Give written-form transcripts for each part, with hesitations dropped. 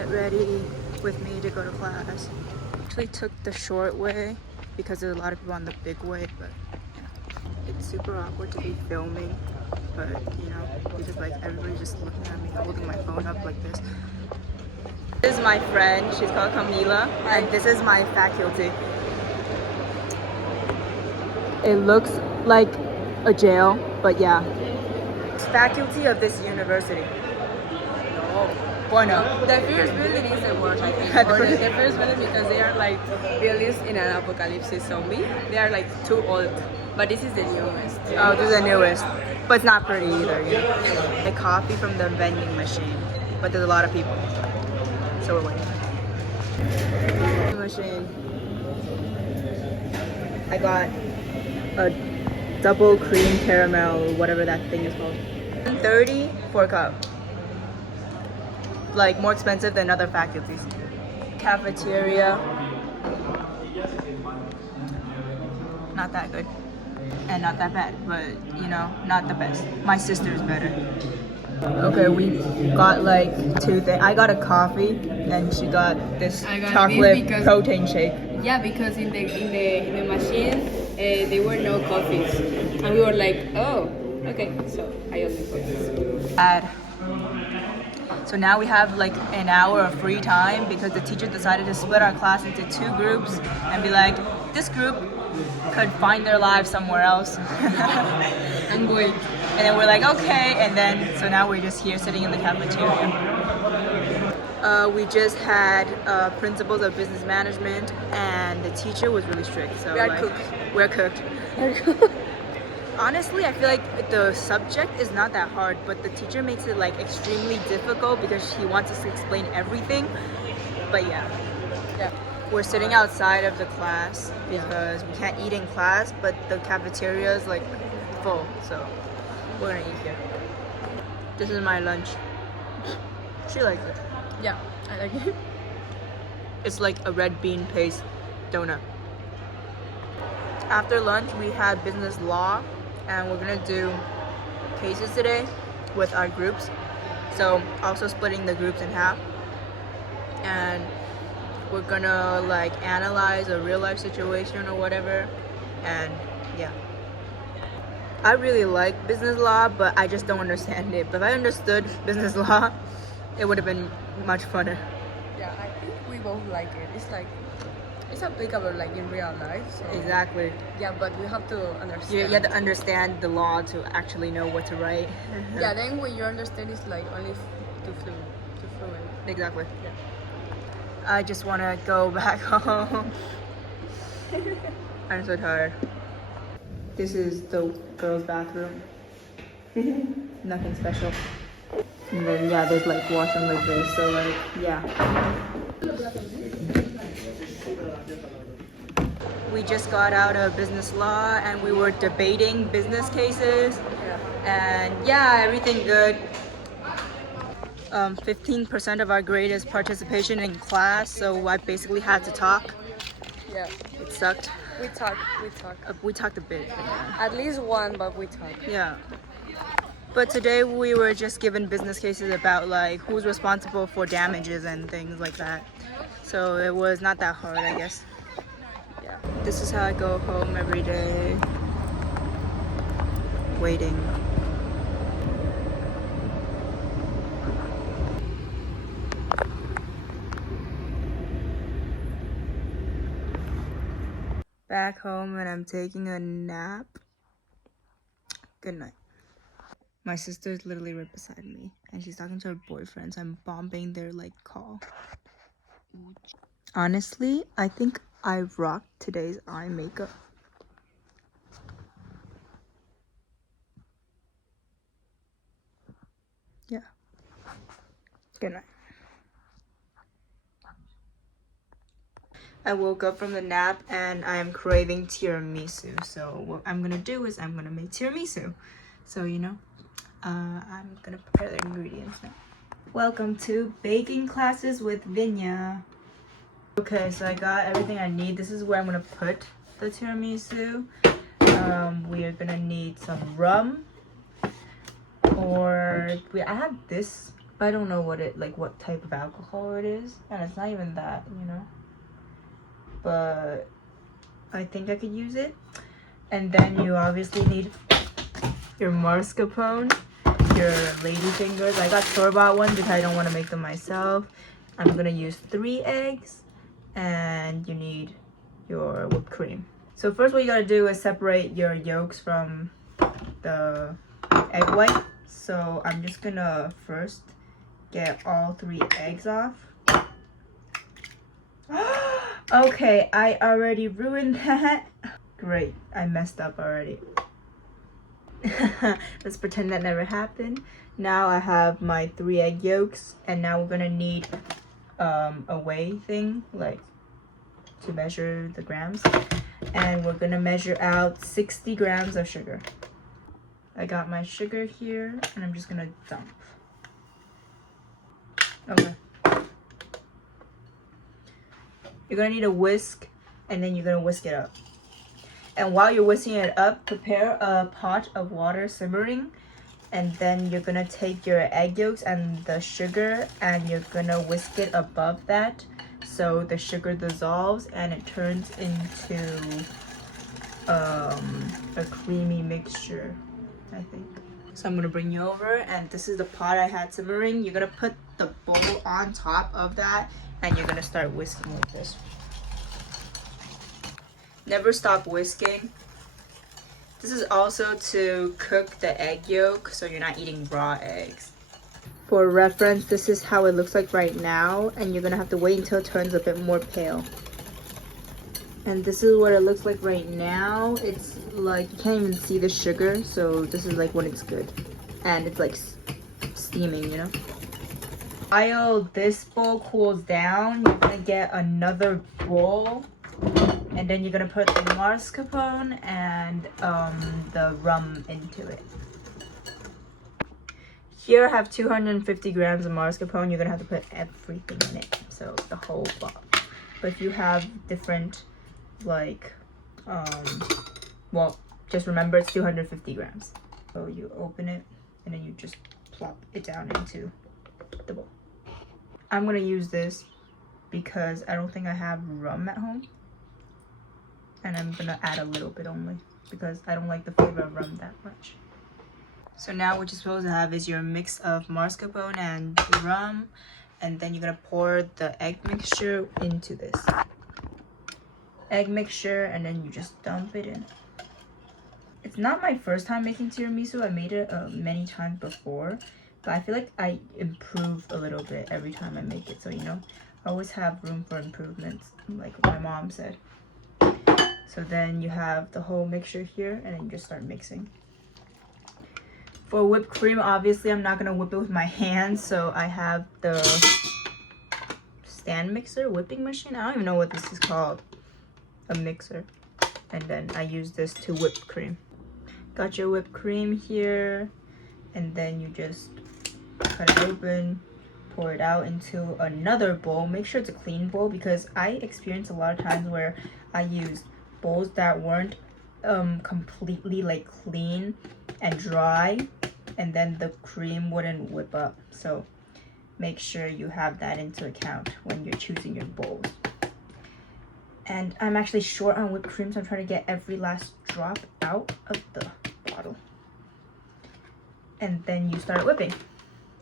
get ready with me to go to class. Actually took the short way because there's a lot of people on the big way, but yeah, it's super awkward to be filming, but you know, because like everybody's just looking at me holding my phone up like this. This is my friend, she's called Camila, and this is my faculty. It looks like a jail, but yeah. It's faculty of this university. Bueno. The first building is the worst, I think. Or the first building because they are like buildings in an apocalypse zombie. They are like too old. But this is the newest. Oh, this is the newest. But it's not pretty either, you know. The coffee from the vending machine. But there's a lot of people. So we're waiting. Machine. I got a double cream caramel, whatever that thing is called. $1.30 for a cup. Like more expensive than other faculties. Cafeteria. Not that good. And not that bad, but you know, not the best. My sister's better. Okay, we got like two things. I got a coffee and she got this chocolate protein shake. Yeah, because in the machine there were no coffees. And we were like, oh, okay, so I also got this. So now we have like an hour of free time because the teacher decided to split our class into two groups and be like, this group could find their lives somewhere else. I'm going. And then we're like, okay. And then, so now we're just here sitting in the cafeteria. We just had principles of business management and the teacher was really strict. So We're cooked. Honestly, I feel like the subject is not that hard, but the teacher makes it like extremely difficult because he wants us to explain everything. But yeah. We're sitting outside of the class because we can't eat in class, but the cafeteria is like full, so we're gonna eat here. This is my lunch. She likes it. Yeah, I like it. It's like a red bean paste donut. After lunch, we had business law, and we're gonna do cases today with our groups. So also splitting the groups in half, and we're gonna like analyze a real life situation or whatever. And yeah, I really like business law, but I just don't understand it. But if I understood business law, it would have been much funner. Yeah, I think we both like it. It's applicable like in real life. So. Exactly. Yeah, but we have to understand. You have to understand the law to actually know what to write. Yeah, then when you understand, it's like only too fluent. Exactly. Yeah. I just want to go back home. I'm so tired. This is the girls' bathroom. Nothing special. And then yeah, there's like washroom like this. So like yeah. We just got out of business law and we were debating business cases. And yeah, everything good. 15% of our grade is participation in class, so I basically had to talk. Yeah. It sucked. We talked. We talked a bit. Yeah. At least one, but we talked. Yeah. But today we were just given business cases about like who's responsible for damages and things like that. So it was not that hard, I guess. Yeah. This is how I go home every day. Waiting. Back home and I'm taking a nap. Good night. My sister's literally right beside me and she's talking to her boyfriend, so I'm bombing their like call. Honestly, I think I rocked today's eye makeup. Yeah. Good night. I woke up from the nap and I'm craving tiramisu. So what I'm gonna do is I'm gonna make tiramisu. So you know, I'm gonna prepare the ingredients now. Welcome to baking classes with Vinya. Okay, so I got everything I need. This is where I'm gonna put the tiramisu. We are gonna need some rum, I have this But I don't know what type of alcohol it is, and it's not even that, you know. But I think I could use it. And then you obviously need your mascarpone, your lady fingers. I got store-bought ones because I don't want to make them myself. I'm gonna use 3 eggs, and you need your whipped cream. So first what you gotta do is separate your yolks from the egg white. So I'm just gonna first get all 3 eggs off. Okay, I already ruined that. Great, I messed up already. Let's pretend that never happened. Now I have my 3 egg yolks, and now we're gonna need a weigh thing, like to measure the grams. And we're gonna measure out 60 grams of sugar. I got my sugar here, and I'm just gonna dump. Okay. You're gonna need a whisk, and then you're gonna whisk it up. And while you're whisking it up, prepare a pot of water simmering, and then you're gonna take your egg yolks and the sugar, and you're gonna whisk it above that so the sugar dissolves and it turns into a creamy mixture, I think. So I'm gonna bring you over, and this is the pot I had simmering. You're gonna put the bowl on top of that, and you're gonna start whisking like this. Never stop whisking. This is also to cook the egg yolk so you're not eating raw eggs. For reference, this is how it looks like right now, and you're gonna have to wait until it turns a bit more pale. And this is what it looks like right now. It's like you can't even see the sugar, so this is like when it's good. And it's like steaming, you know? While this bowl cools down, you're gonna get another bowl, and then you're gonna put the mascarpone and the rum into it. Here I have 250 grams of mascarpone. You're gonna have to put everything in it, so the whole bottle. But if you have different, like, well, just remember it's 250 grams. So you open it, and then you just plop it down into the bowl. I'm gonna use this because I don't think I have rum at home. And I'm gonna add a little bit only because I don't like the flavor of rum that much. So now what you're supposed to have is your mix of mascarpone and rum, and then you're gonna pour the egg mixture into this. Egg mixture, and then you just dump it in. It's not my first time making tiramisu. I made it many times before, but I feel like I improve a little bit every time I make it. So, you know, I always have room for improvements, like my mom said. So then you have the whole mixture here, and then you just start mixing. For whipped cream, obviously I'm not gonna whip it with my hands, so I have the stand mixer, whipping machine. I don't even know what this is called. A mixer. And then I use this to whip cream. Got your whipped cream here, and then you just cut it open, pour it out into another bowl. Make sure it's a clean bowl, because I experienced a lot of times where I used bowls that weren't completely like clean and dry, and then the cream wouldn't whip up. So make sure you have that into account when you're choosing your bowls. And I'm actually short on whipped cream, so I'm trying to get every last drop out of the bottle. And then you start whipping.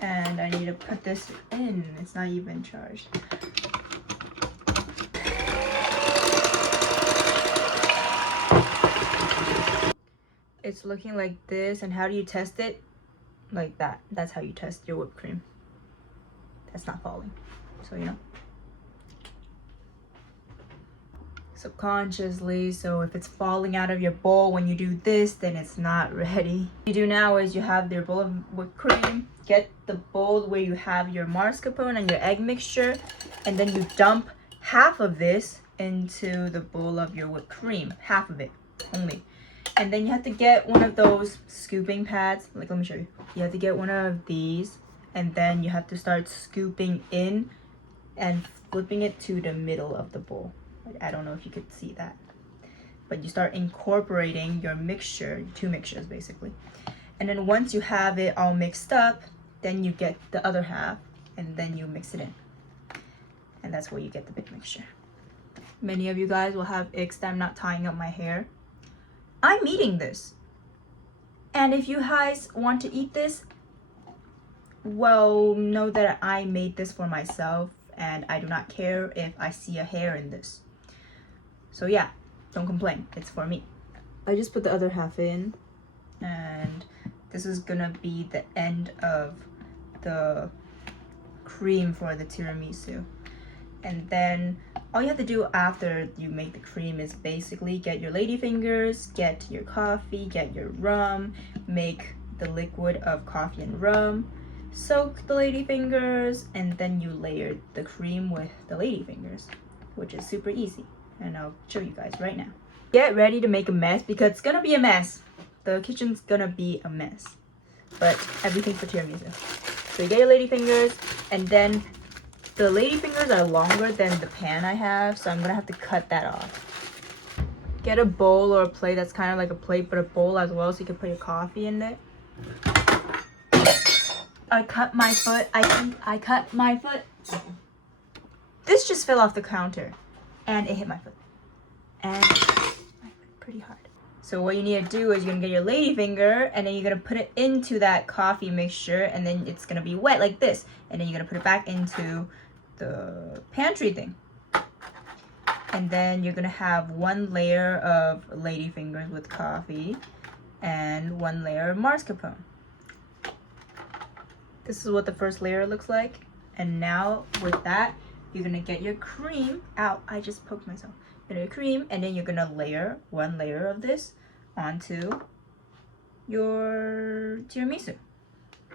And I need to put this in. It's not even charged. It's looking like this. And how do you test it? Like that. That's how you test your whipped cream. That's not falling. So, you know. Subconsciously, so if it's falling out of your bowl when you do this, then it's not ready. What you do now is you have your bowl of whipped cream, get the bowl where you have your mascarpone and your egg mixture, and then you dump half of this into the bowl of your whipped cream, half of it only. And then you have to get one of those scooping pads, like let me show you. You have to get one of these, and then you have to start scooping in and flipping it to the middle of the bowl. I don't know if you could see that, but you start incorporating your mixture, two mixtures basically. And then once you have it all mixed up, then you get the other half, and then you mix it in. And that's where you get the big mixture. Many of you guys will have icks that I'm not tying up my hair. I'm eating this. And if you guys want to eat this, well, know that I made this for myself and I do not care if I see a hair in this. So yeah, don't complain, it's for me. I just put the other half in, and this is gonna be the end of the cream for the tiramisu. And then all you have to do after you make the cream is basically get your ladyfingers, get your coffee, get your rum, make the liquid of coffee and rum, soak the ladyfingers, and then you layer the cream with the ladyfingers, which is super easy. And I'll show you guys right now. Get ready to make a mess because it's gonna be a mess. The kitchen's gonna be a mess. But everything for tiramisu. So you get your ladyfingers, and then the ladyfingers are longer than the pan I have, so I'm gonna have to cut that off. Get a bowl or a plate that's kind of like a plate, but a bowl as well, so you can put your coffee in it. I cut my foot. I cut my foot. This just fell off the counter, and it hit my foot. And my foot pretty hard. So what you need to do is you're gonna get your ladyfinger, and then you're gonna put it into that coffee mixture, and then it's gonna be wet like this. And then you're gonna put it back into the pantry thing. And then you're gonna have one layer of ladyfingers with coffee and one layer of mascarpone. This is what the first layer looks like. And now with that, you're gonna get your cream out. I just poked myself. Get your cream, and then you're gonna layer one layer of this onto your tiramisu.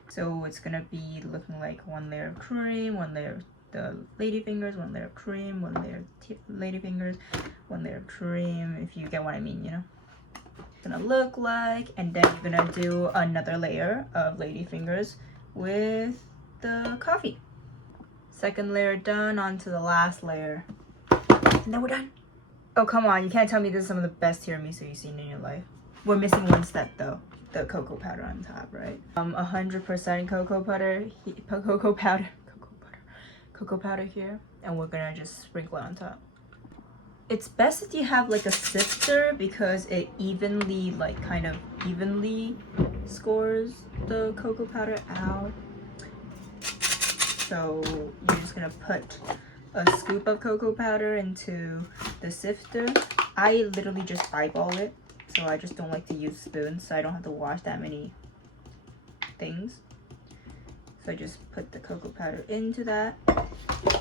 So it's gonna be looking like one layer of cream, one layer of the ladyfingers, one layer of cream, one layer of ladyfingers, one layer of cream, if you get what I mean, you know. It's gonna look like, and then you're gonna do another layer of ladyfingers with the coffee. Second layer done, onto the last layer. And then we're done. Oh, come on, you can't tell me this is some of the best tiramisu you've seen in your life. We're missing one step though. The cocoa powder on top, right? 100% cocoa powder here, and we're gonna just sprinkle it on top. It's best if you have like a sifter because it evenly, like kind of evenly scores the cocoa powder out. So you're just gonna put a scoop of cocoa powder into the sifter. I literally just eyeball it. So I just don't like to use spoons, so I don't have to wash that many things. So I just put the cocoa powder into that,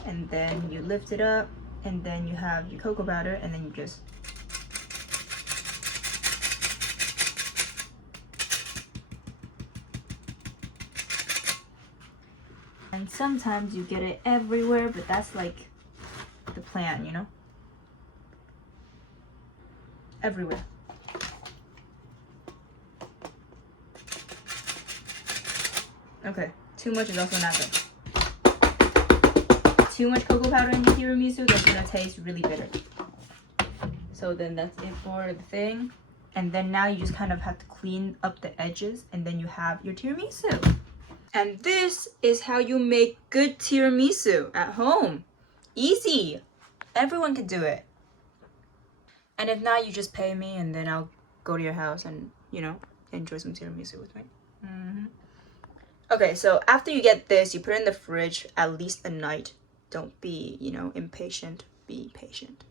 and then you lift it up, and then you have your cocoa powder, and then you just and sometimes you get it everywhere, but that's like the plan, you know? Everywhere. Okay, too much is also not good. Too much cocoa powder in your tiramisu, that's gonna taste really bitter. So then that's it for the thing. And then now you just kind of have to clean up the edges, and then you have your tiramisu. And this is how you make good tiramisu at home. Easy. Everyone can do it. And if not, you just pay me, and then I'll go to your house and, you know, enjoy some tiramisu with me. Okay, so after you get this, you put it in the fridge at least a night. Don't be, you know, impatient. Be patient.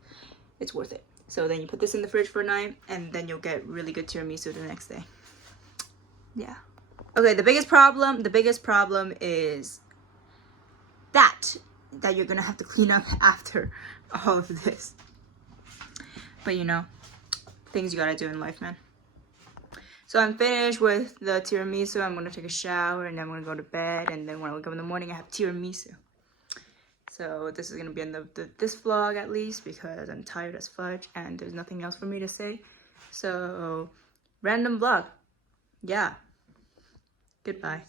It's worth it. So then you put this in the fridge for a night, and then you'll get really good tiramisu the next day. Yeah. Okay, the biggest problem is that you're gonna have to clean up after all of this. But you know, things you gotta do in life, man. So I'm finished with the tiramisu. I'm gonna take a shower, and then I'm gonna go to bed, and then when I wake up in the morning, I have tiramisu. So this is gonna be in this vlog at least, because I'm tired as fudge and there's nothing else for me to say. So random vlog. Yeah. Goodbye.